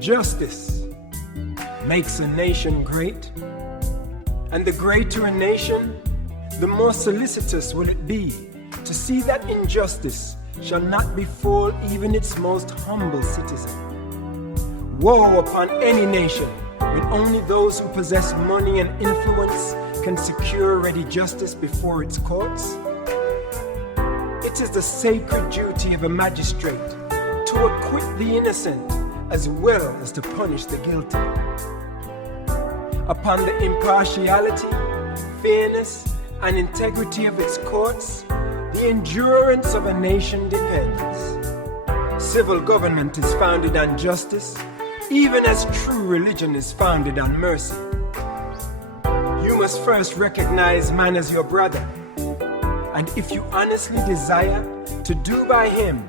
Justice makes a nation great, and the greater a nation, the more solicitous will it be to see that injustice shall not befall even its most humble citizen. Woe upon any nation when only those who possess money and influence can secure ready justice before its courts. It is the sacred duty of a magistrate to acquit the innocent as well as to punish the guilty. Upon the impartiality, fairness, and integrity of its courts, the endurance of a nation depends. Civil government is founded on justice, even as true religion is founded on mercy. You must first recognize man as your brother, and if you honestly desire to do by him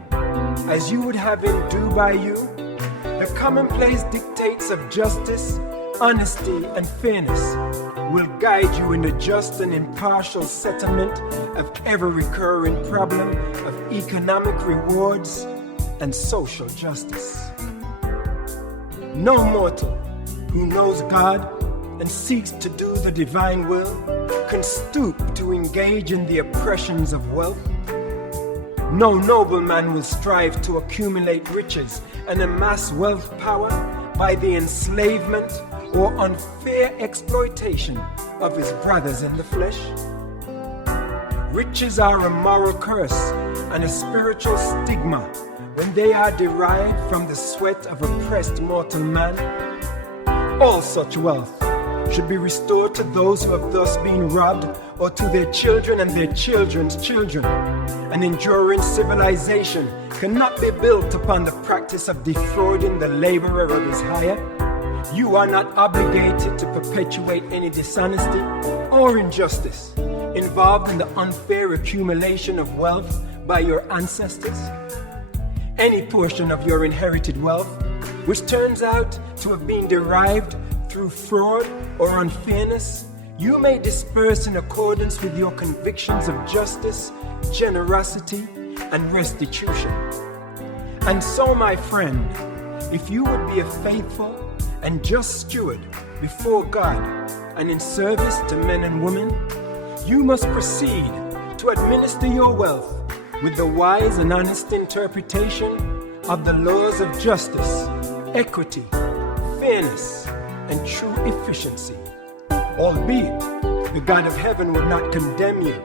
as you would have him do by you, the commonplace dictates of justice, honesty, and fairness will guide you in the just and impartial settlement of ever-recurring problem of economic rewards and social justice. No mortal who knows God and seeks to do the divine will can stoop to engage in the oppressions of wealth. No nobleman will strive to accumulate riches and amass wealth power by the enslavement or unfair exploitation of his brothers in the flesh. Riches are a moral curse and a spiritual stigma when they are derived from the sweat of oppressed mortal man. All such wealth should be restored to those who have thus been robbed, or to their children and their children's children. An enduring civilization cannot be built upon the practice of defrauding the laborer of his hire. You are not obligated to perpetuate any dishonesty or injustice involved in the unfair accumulation of wealth by your ancestors. Any portion of your inherited wealth, which turns out to have been derived through fraud or unfairness, you may disperse in accordance with your convictions of justice, generosity, and restitution. And so, my friend, if you would be a faithful and just steward before God and in service to men and women, you must proceed to administer your wealth with the wise and honest interpretation of the laws of justice, equity, fairness, and true efficiency. Albeit, the God of heaven will not condemn you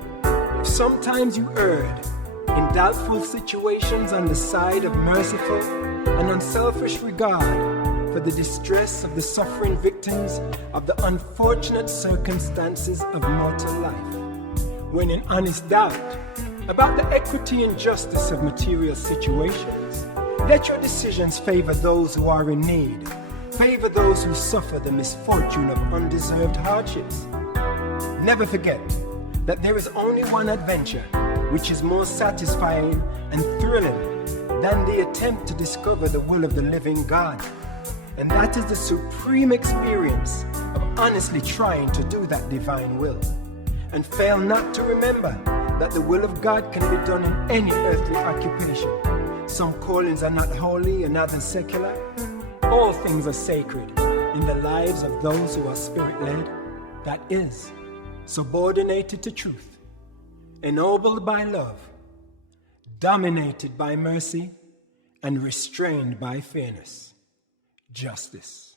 if sometimes you erred in doubtful situations on the side of merciful and unselfish regard for the distress of the suffering victims of the unfortunate circumstances of mortal life. When in honest doubt about the equity and justice of material situations, let your decisions favor those who are in need, favor those who suffer the misfortune of undeserved hardships. Never forget that there is only one adventure which is more satisfying and thrilling than the attempt to discover the will of the living God. And that is the supreme experience of honestly trying to do that divine will. And fail not to remember that the will of God can be done in any earthly occupation. Some callings are not holy and others secular. All things are sacred in the lives of those who are spirit-led, that is, subordinated to truth, ennobled by love, dominated by mercy, and restrained by fairness, justice.